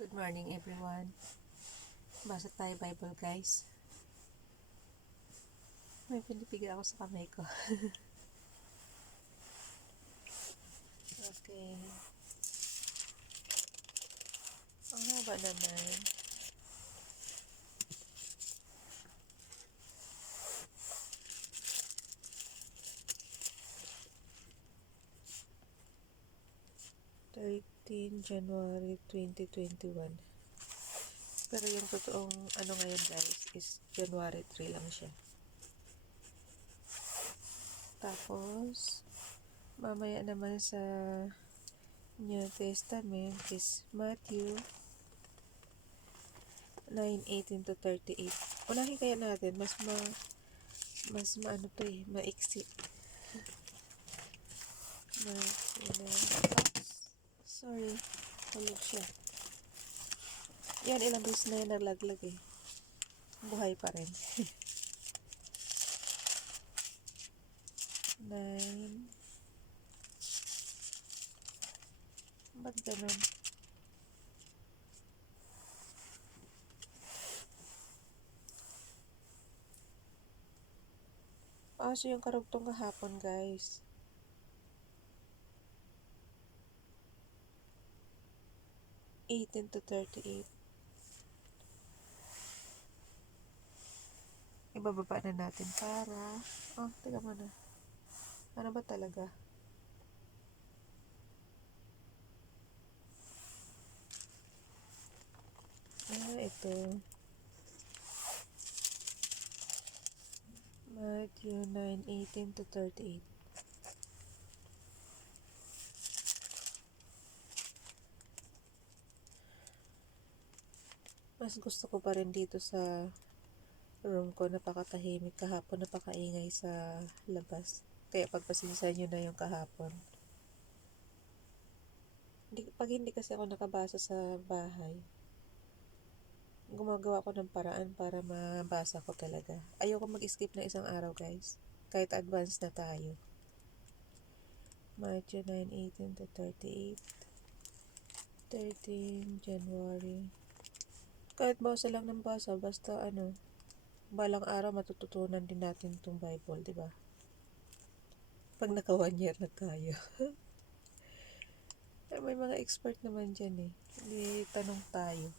Good morning everyone. Basa tayo Bible guys. May pinipiga ako sa kamay ko. Okay. Ang haba naman. January 2021. Pero yung totoong ngayon guys is January 3 lang siya. Tapos mamaya naman sa New Testament is Matthew 9:18 to 38. Unahin kaya natin, mas maano to maiksi. Sorry, tulog siya. Yan, ilang beses na yan nalaglag buhay pa rin. 9. Ba't ganun? So yung karugtong kahapon guys. (18 to 38). Ibababa na natin para teka muna. Ano ba talaga? Ito. Matthew 9:18 to 38. Mas gusto ko pa rin dito sa room ko, napakatahimik. Kahapon napakaingay sa labas. Kaya pagpasensya nyo na yung kahapon. Pag hindi kasi ako nakabasa sa bahay, gumagawa ko ng paraan para mabasa ko talaga. Ayoko mag-skip na isang araw guys. Kahit advance na tayo. Matthew 9:18 to 38. 13 January. Kahit basa lang ng basa, basta balang araw matututunan din natin itong Bible, di ba? Pag naka 1 year na tayo. May mga expert naman dyan Hindi tanong tayo.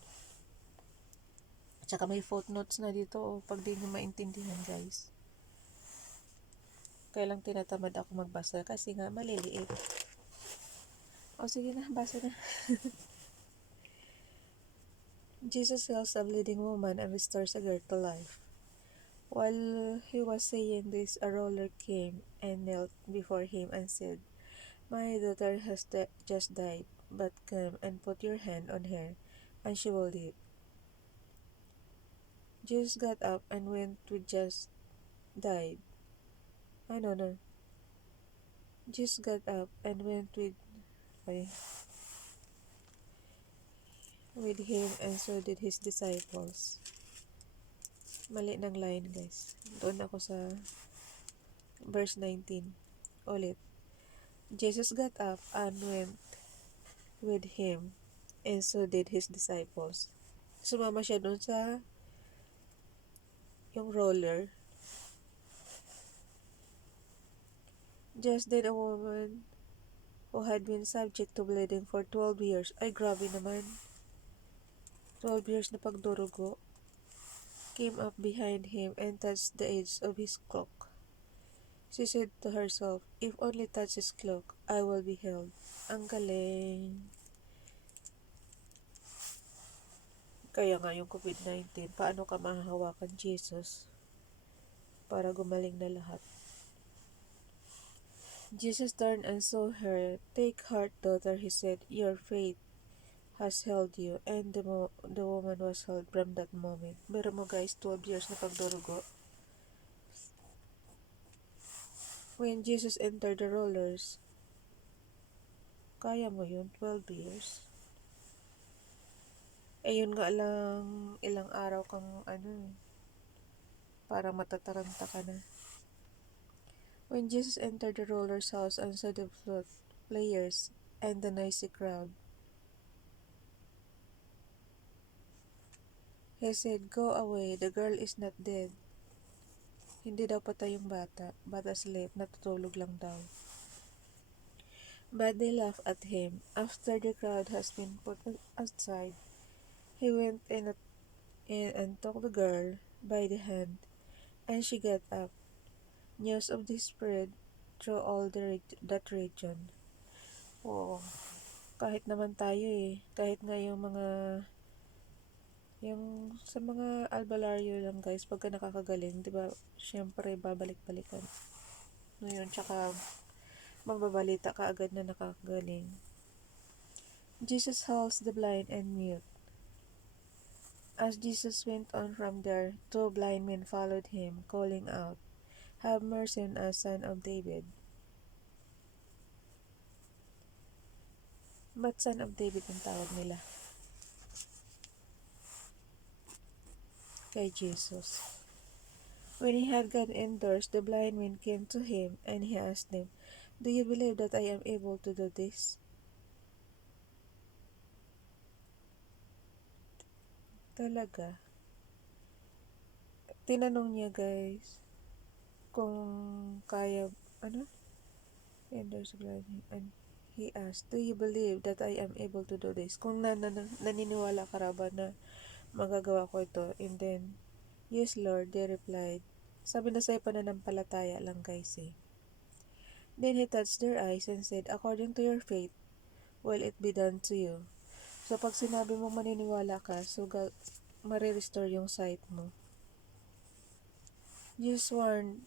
Tsaka may footnotes na dito pag di nyo maintindihan guys. Kaya lang tinatamad ako magbasa kasi nga maliliit. Sige na, basa na. Jesus heals a bleeding woman and restores a girl to life. While he was saying this, a ruler came and knelt before him and said, "My daughter has just died, but come and put your hand on her, and she will live." Jesus got up and went with just died. No. Jesus got up and went with him, and so did his disciples. Mali ng line guys. Doon ako sa verse 19. Ulit. Jesus got up and went with him, and so did his disciples. Sumama siya doon sa yung roller. Just then a woman who had been subject to bleeding for 12 years. Ay, grabe naman. 12 years na pagdurugo. Came up behind him and touched the edge of his cloak. She said to herself, "If only touch his cloak, I will be healed." Ang galing. Kaya nga yung COVID-19, paano ka mahahawakan Jesus para gumaling na lahat? Jesus turned and saw her. "Take heart, daughter," he said. "Your faith has held you." And the woman was healed from that moment. Pero mo guys, 12 years na pagdurugo. When Jesus entered the rollers, kaya mo yun, 12 years. Yun nga lang, ilang araw kang parang matataranta ka na. When Jesus entered the roller's house and saw the flute players and the noisy crowd, He said, "Go away, the girl is not dead." Hindi daw patay yung bata, but asleep, natutulog lang daw. But they laughed at him. After the crowd has been put outside, he went in and took the girl by the hand, and she got up. News of this spread through all that region. Oo, kahit naman tayo kahit nga yung sa mga albularyo lang guys, pagka nakakagaling, di ba, syempre babalik-balikan. Ngayon, tsaka magbabalita ka agad na nakakagaling. Jesus heals the blind and mute. As Jesus went on from there, two blind men followed him, calling out, "Have mercy on us, son of David." Ba't son of David ang tawag nila kay Jesus? When he had gone indoors, the blind men came to him, and he asked them, "Do you believe that I am able to do this?" Talaga. Tinanong niya guys, kung kaya, ano? Indoors blind, and he asked, "Do you believe that I am able to do this?" Kung naniniwala ka ra ba na magagawa ko ito? And then, "Yes, Lord," they replied. Sabi na sa'yo, pananampalataya lang guys eh. Then he touched their eyes and said, "According to your faith, will it be done to you." So, pag sinabi mo maniniwala ka, so marirestore yung sight mo. Jesus warned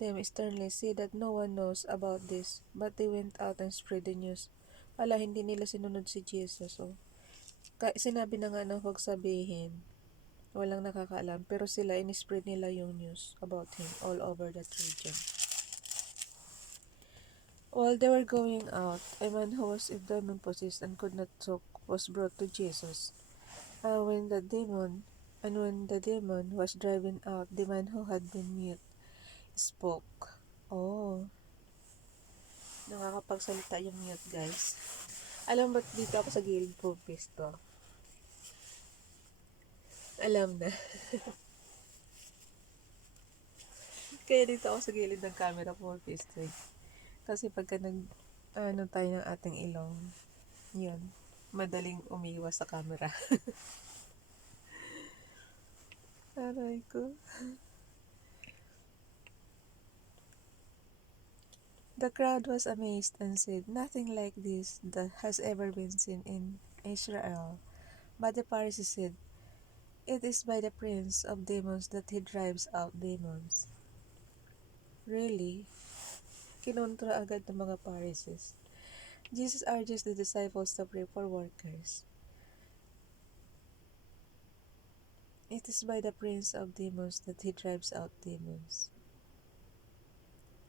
them sternly, "See that no one knows about this." But they went out and spread the news. Ala, hindi nila sinunod si Jesus. Oh. Sinabi na nga na huwag sabihin. Walang nakakaalam. Pero sila, in-spread nila yung news about him all over that region. While they were going out, a man who was demon-possessed and could not talk was brought to Jesus. When the demon was driven out, the man who had been mute spoke. Oh, nakakapagsalita yung mute guys. Alam ba't dito ako sa gilid po pisto? Alam na. Kaya dito ako sa gilid ng camera po pisto eh. Kasi pagka tayo ng ating ilong, yun, madaling umiwas sa camera. Aray ko. The crowd was amazed and said, "Nothing like this that has ever been seen in Israel." But the Pharisees said, "It is by the prince of demons that he drives out demons." Really? Kinontra agad ng mga Pharisees. Jesus urges the disciples to pray for workers. It is by the prince of demons that he drives out demons.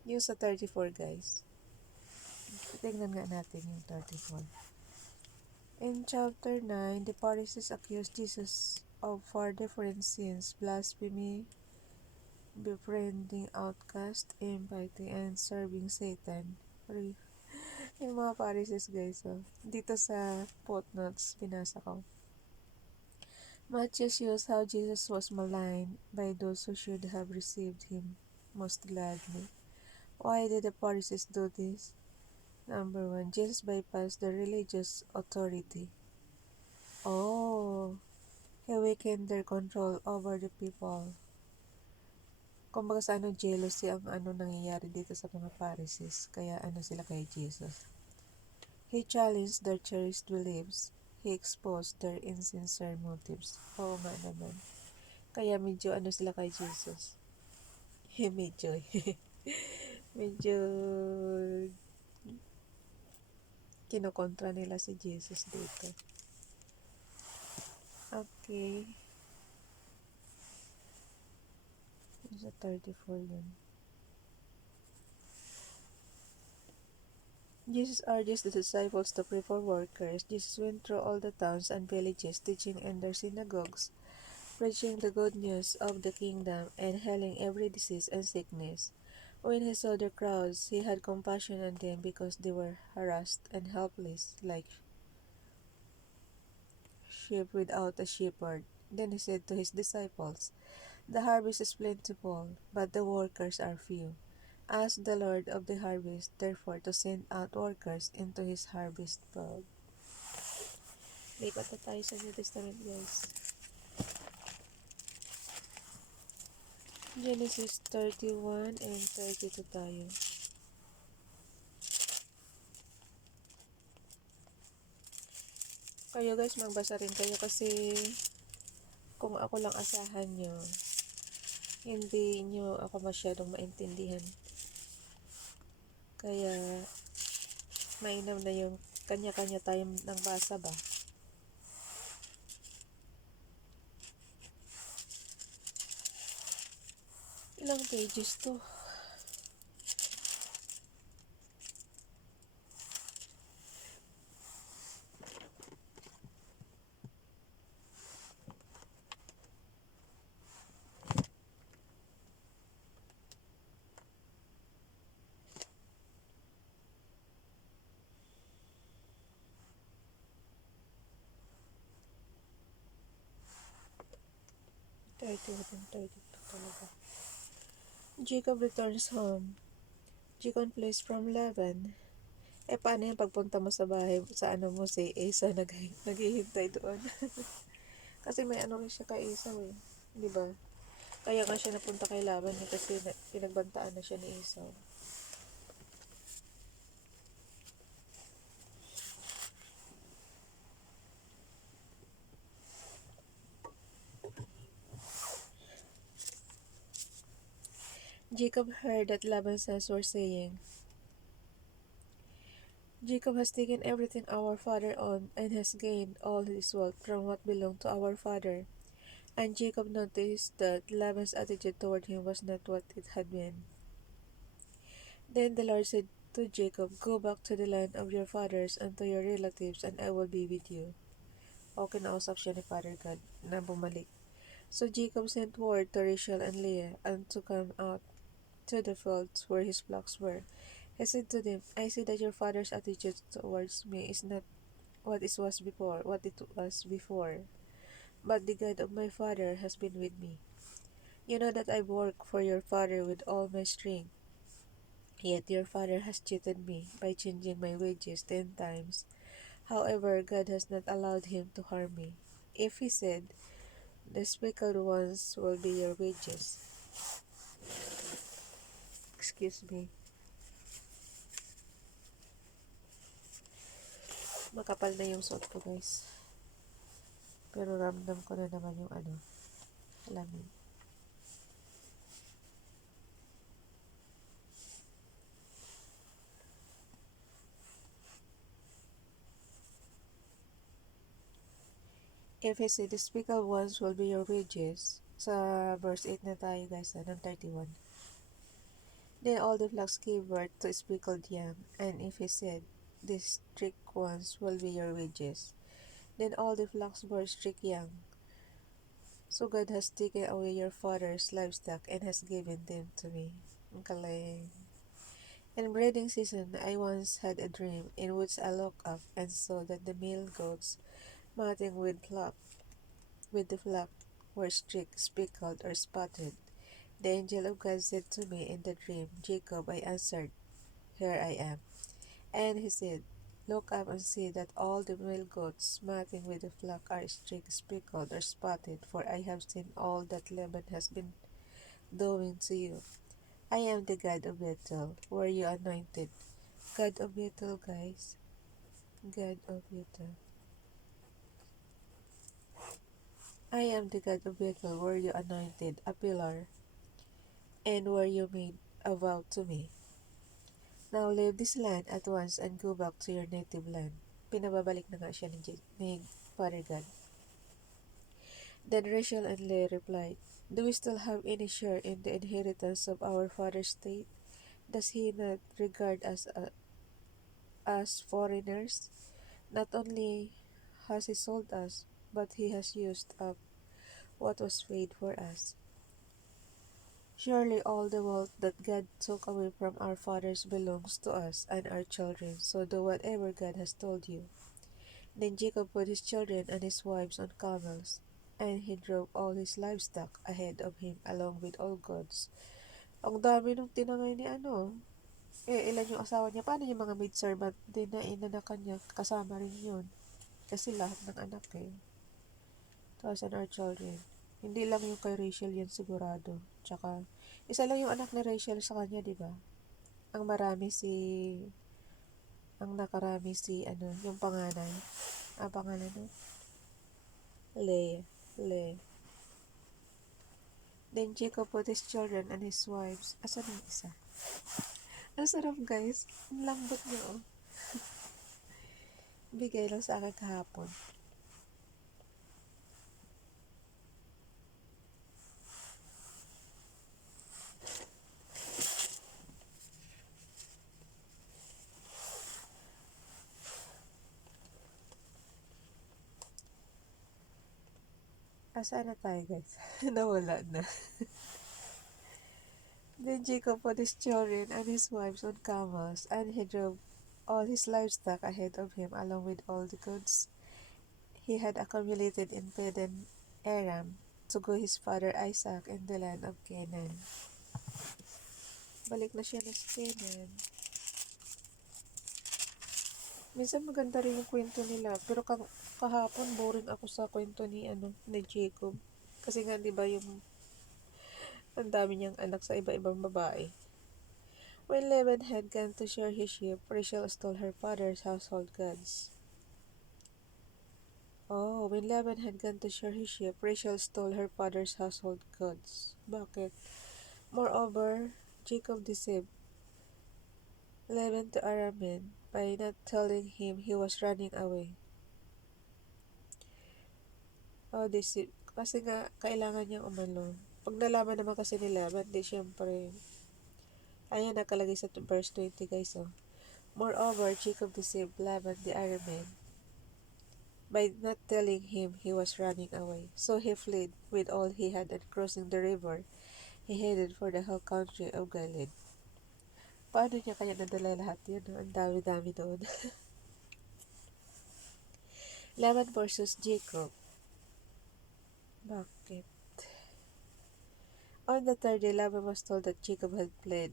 Yung sa 34 guys. Tingnan nga natin yung 34. In chapter 9, the Pharisees accused Jesus of four different sins: blasphemy, befriending outcast, inviting, and serving Satan. Yung mga Pharisees guys, dito sa footnotes, binasa ko. Matthew shows how Jesus was maligned by those who should have received him most gladly. Why did the Pharisees do this? Number 1, Jesus bypassed the religious authority. Oh, he weakened their control over the people. Kumbaga sa jealousy ang nangyayari dito sa mga Pharisees. Kaya sila kay Jesus. He challenged their cherished beliefs. He exposed their insincere motives. Oo nga naman. Kaya medyo sila kay Jesus. medyo medyo kinokontra nila si Jesus dito. Okay. Sa 34 yun. Jesus urges the disciples to pray for workers. Jesus went through all the towns and villages, teaching in their synagogues, preaching the good news of the kingdom, and healing every disease and sickness. When he saw the crowds, he had compassion on them because they were harassed and helpless, like sheep without a shepherd. Then he said to his disciples, "The harvest is plentiful, but the workers are few. Ask the Lord of the harvest, therefore, to send out workers into his harvest field." Lipat na tayo sa New Testament, guys. Genesis 31 and 32 tayo. Kayo guys, magbasa rin kayo kasi kung ako lang asahan nyo, hindi nyo ako masyadong maintindihan. Kaya, mainam na yung kanya-kanya tayo ng basa ba. Ilang pages to? 31 and 32 talaga. Jacob returns home. Jacob flees from Laban. Paano yung pagpunta mo sa bahay, sa ano mo, si Esau naghihintay doon? Kasi may ano rin siya kay Esau eh. Di ba? Kaya nga siya napunta kay Laban eh, kasi pinagbantaan na siya ni Esau. Jacob heard that Laban's sons were saying, "Jacob has taken everything our father owned and has gained all his wealth from what belonged to our father." And Jacob noticed that Laban's attitude toward him was not what it had been. Then the Lord said to Jacob, "Go back to the land of your fathers and to your relatives, and I will be with you." Okay, nausap siya ni Father God na bumalik. So Jacob sent word to Rachel and Leah and to come out to the fields where his flocks were. He said to them, "I see that your father's attitude towards me is not what it was before, but the God of my father has been with me. You know that I've worked for your father with all my strength. Yet your father has cheated me by changing my wages 10 times. However, God has not allowed him to harm me. If he said, 'The speckled ones will be your wages.'" Excuse me. Makapal na yung suot ko, guys. Pero ramdam ko na naman yung halamin. If he said, "The speckled ones will be your wages." Sa verse 8 na tayo, guys, ng 31. Then all the flocks gave birth to speckled young. And if he said, "The streaked ones will be your wages," then all the flocks bore streaked young. So God has taken away your father's livestock and has given them to me. Ang galing. In breeding season, I once had a dream in which I looked up and saw that the male goats mating with the flock were streaked, speckled, or spotted. The angel of God said to me in the dream, "Jacob." I answered, "Here I am." And he said, "Look up and see that all the male goats mating with the flock are streaked, speckled, or spotted, for I have seen all that Laban has been doing to you. I am the God of Bethel, where you anointed." God of Bethel, guys. God of Bethel. "I am the God of Bethel, where you anointed a pillar, and where you made a vow to me. Now leave this land at once and go back to your native land." Pinababalik na nga siya ni Father God. Then Rachel and Leah replied, "Do we still have any share in the inheritance of our father's state? Does he not regard us as foreigners? Not only has he sold us, but he has used up what was paid for us. Surely all the wealth that God took away from our fathers belongs to us and our children, so do whatever God has told you." Then Jacob put his children and his wives on camels and he drove all his livestock ahead of him along with all goods. Ang dami nung tinangay ni ano. Ilan yung asawa niya? Paano yung mga maidservant din na inanakan niya? Kasama rin yun. Kasi lahat ng anak eh. 1,000 are children. Hindi lang yung kay Rachel yan sigurado. Tsaka, isa lang yung anak ni Rachel sa kanya, di ba? Ang marami si, ang nakarami si, ano, yung panganay. Ang pangalan no? Leah. Leah. Then Jacob put his children and his wives. Asan yung isa? Ang sarap guys. Ang lambot niya oh. Bigay lang sa akin kahapon. Asaan na tayo guys? Nawala na. Then Jacob put his children and his wives on camels, and he drove all his livestock ahead of him along with all the goods he had accumulated in Padan Aram to go his father Isaac in the land of Canaan. Balik na siya na sa Canaan. Minsan maganda rin yung kwento nila, pero kahapon boring ako sa kwento ni ni Jacob. Kasi nga 'di ba yung ang dami niyang anak sa iba-ibang babae. When Laban had gone to share his sheep, Rachel stole her father's household goods. Oh, when Laban had gone to share his sheep, Rachel stole her father's household goods. Bakit? Moreover, Jacob deceived Laban to Aramen by not telling him he was running away. Oh, deceive. Kasi nga, kailangan niyang umano. Pag nalaman naman kasi ni Laban, di syempre, ayan nakalagay sa verse 20 guys, oh. Moreover, Jacob deceived Laban the Aramean by not telling him he was running away. So he fled with all he had, and crossing the river, he headed for the hill country of Gilead. Paano niya kaya nadala lahat yun? No? Ang dami-dami doon. Laban versus Jacob. Bakit? On the third day, Laban was told that Jacob had fled,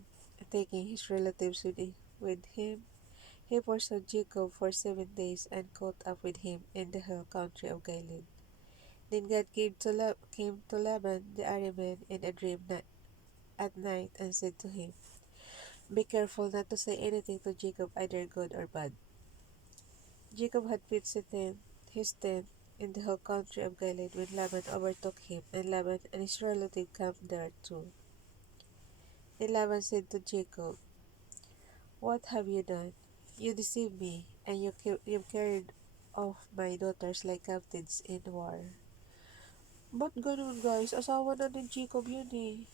taking his relatives with him. He pursued Jacob for 7 days and caught up with him in the hill country of Gilead. Then God came to Laban the Aramean in a dream at night and said to him, "Be careful not to say anything to Jacob, either good or bad." Jacob had pitched his tent in the hill country of Gilead when Laban overtook him, and Laban and his relative camped there too. Then Laban said to Jacob, "What have you done? You deceived me, and you carried off my daughters like captives in war." Ba't ganun guys? Asawa na ni Jacob yun eh.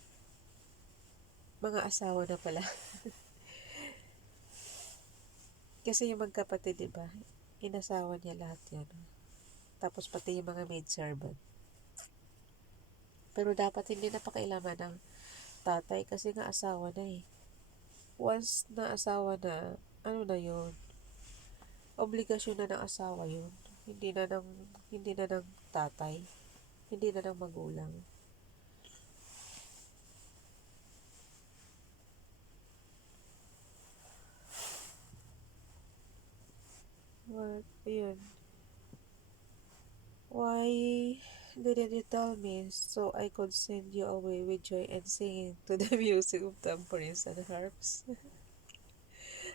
Mga asawa na pala. Kasi yung magkapatid, diba? Inasawa niya lahat yan. Tapos pati yung mga maidservant. Pero dapat hindi na pakailaman ng tatay kasi nga asawa na eh. Once na asawa na, ano na yun? Obligasyon na ng asawa yun. Hindi na ng tatay. Hindi na ng magulang. What? Ayun. Why didn't you tell me so I could send you away with joy and singing to the music of tambourines and harps?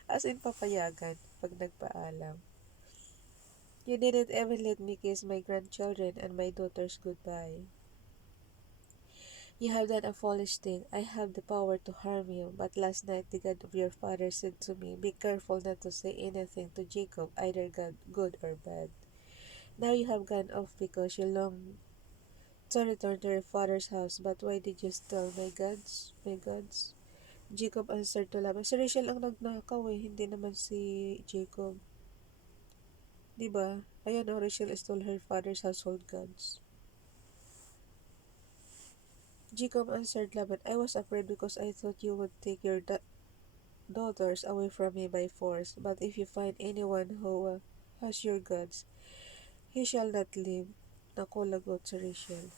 As in papayagan pag nagpaalam. You didn't even let me kiss my grandchildren and my daughters goodbye. You have done a foolish thing. I have the power to harm you, but last night the God of your father said to me, "Be careful not to say anything to Jacob, either good or bad." Now you have gone off because you long to return to your father's house, but why did you steal my gods? My gods? Jacob answered to Laban. Si Rachel ang nagnakaw eh, hindi naman si Jacob. Diba? Ayan o, Rachel stole her father's household gods. Jacob answered Laban, "I was afraid because I thought you would take your daughters away from me by force. But if you find anyone who has your gods, he shall not live." Naku, lagot si Rachel.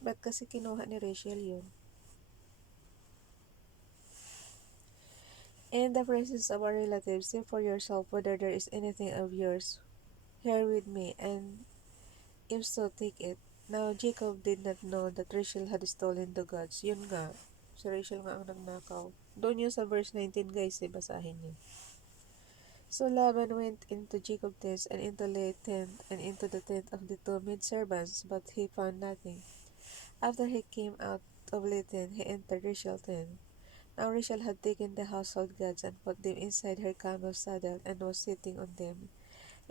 Ba't kasi kinuha ni Rachel yun? In the presence of our relatives, see for yourself whether there is anything of yours here with me, and if so, take it. Now, Jacob did not know that Rachel had stolen the gods. Yun nga, si Rachel nga ang nagnakaw. Doon yun sa verse 19, guys, basahin niyo. So Laban went into Jacob's tent and into the tent and into the tent of the two maidservants, but he found nothing. After he came out of the tent, he entered Rachel's tent. Now Rachel had taken the household gods and put them inside her camel's saddle and was sitting on them.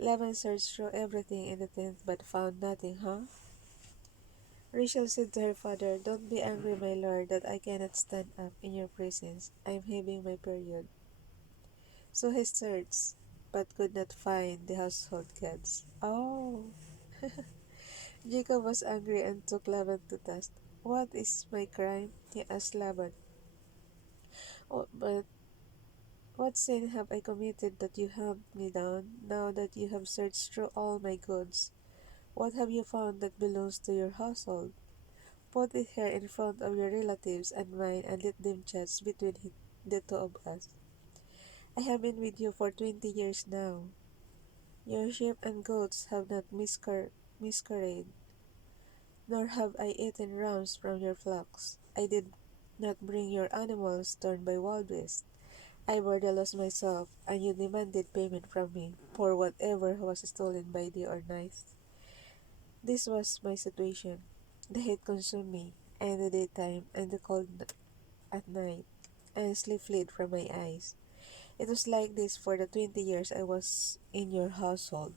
Laban searched through everything in the tent but found nothing, huh? Rachel said to her father, "Don't be angry, my lord, that I cannot stand up in your presence. I am having my period." So he searched, but could not find the household gods. Oh! Jacob was angry and took Laban to task. "What is my crime?" he asked Laban. "Oh, but what sin have I committed that you have me down, now that you have searched through all my goods? What have you found that belongs to your household? Put it here in front of your relatives and mine, and let them judge between the two of us. I have been with you for 20 years now. Your sheep and goats have not miscarried, nor have I eaten rams from your flocks. I did not bring your animals torn by wild beasts. I bore the loss myself, and you demanded payment from me for whatever was stolen by day or night. This was my situation. The heat consumed me, and the daytime, and the cold at night, and sleep fled from my eyes. It was like this for the 20 years I was in your household.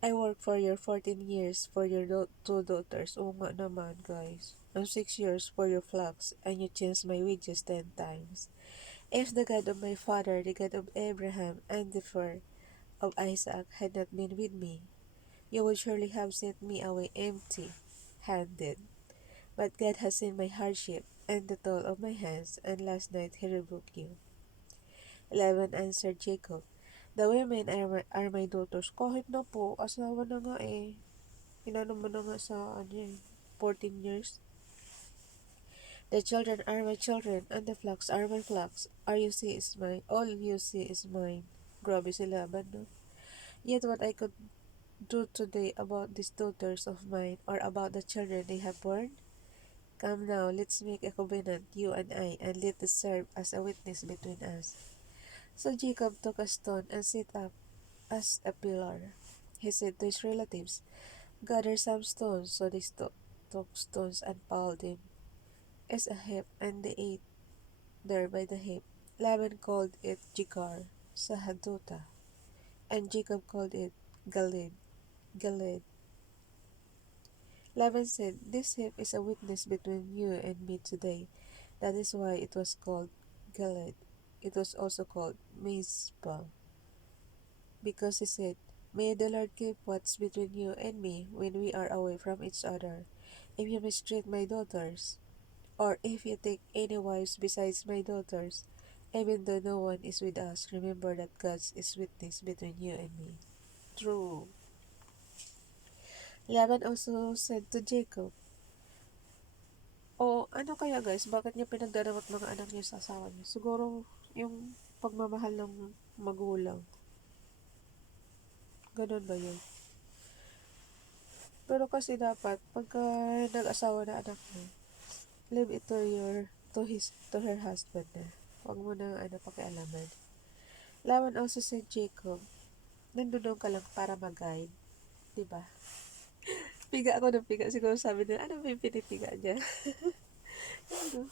I worked for your 14 years for your two daughters. Oo nga naman, guys. And 6 years for your flocks, and you changed my wages 10 times. If the God of my father, the God of Abraham, and the fur of Isaac had not been with me, you would surely have sent me away empty-handed. But God has seen my hardship and the toil of my hands, and last night he rebuked you." Laban answered Jacob, "The women are my daughters." Kahit na po, asawa na nga eh. Inano mo na nga sa 14 years. "The children are my children, and the flocks are my flocks. All you see is mine. All you see is mine." Grabe si Laban, no? "Yet what I could do today about these daughters of mine, or about the children they have borne? Come now, let's make a covenant, you and I, and let it serve as a witness between us." So Jacob took a stone and set up as a pillar. He said to his relatives, "Gather some stones." So they took stones and piled them as a heap, and they ate there by the heap. Laban called it Jigar Sahadutha, and Jacob called it Galed. Galed. Laban said, "This heap is a witness between you and me today." That is why it was called Galed. It was also called Mizpah, because he said, "May the Lord keep what's between you and me when we are away from each other. If you mistreat my daughters, or if you take any wives besides my daughters, even though no one is with us, remember that God is witness between you and me." True. Laban also said to Jacob, "O ano kaya guys, bakit niya pinagdadamot mga anak niya sa asawa niya? Siguro yung pagmamahal ng magulang. Ganun ba yun? Pero kasi dapat, pagka nag-asawa na anak mo, leave it to her husband na. Huwag mo na pakialaman. Laban also said Jacob, nandun ka lang para mag-guide. Diba? Piga ako ng piga. Siguro sabi nila, ano ba yung pinipiga niya? Ano?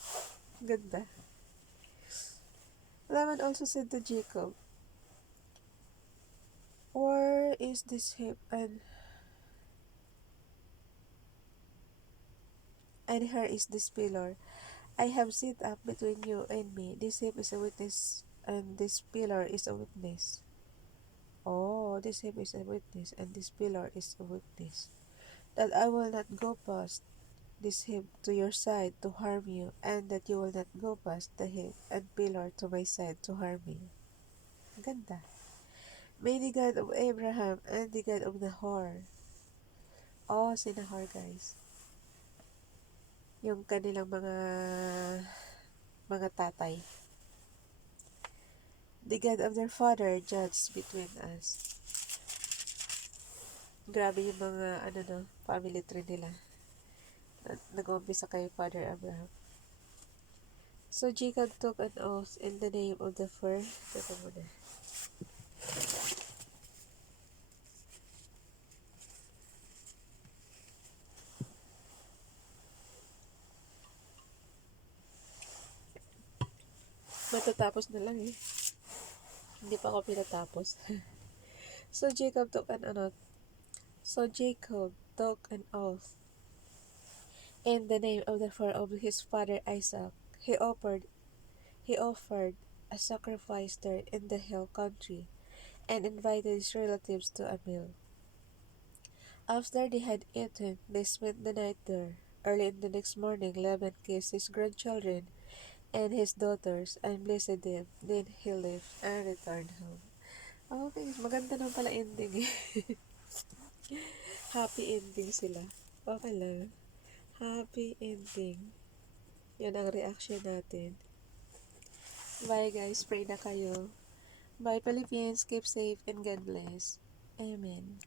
Ganda. Laban also said to Jacob, "Where is this heap and here is this pillar I have set up between you and me? This heap is a witness, and this pillar is a witness." Oh, this heap is a witness, and this pillar is a witness, "that I will not go past this him to your side to harm you, and that you will not go past the him and pillar to my side to harm me. Ganda. May the God of Abraham and the God of Nahor. Oh, si Nahor, guys. Yung kanilang mga tatay. The God of their father judge between us. Grabe yung mga, family tree nila. Nag-umpisa kay Father Abraham. So Jacob took an oath in the name of the first. Teka muna. Matatapos na lang eh. Hindi pa ako pinatapos. So Jacob took an oath. So Jacob took an oath in the name of the father of his father Isaac. He offered a sacrifice there in the hill country and invited his relatives to a meal. After they had eaten, they spent the night there. Early in the next morning, Laban kissed his grandchildren and his daughters and blessed them. Then he left and returned home. Okay, maganda naman pala ending eh. Happy ending sila. Okay lang. Happy ending. Yan ang reaction natin. Bye guys, pray na kayo. Bye Philippines, keep safe and God bless. Amen.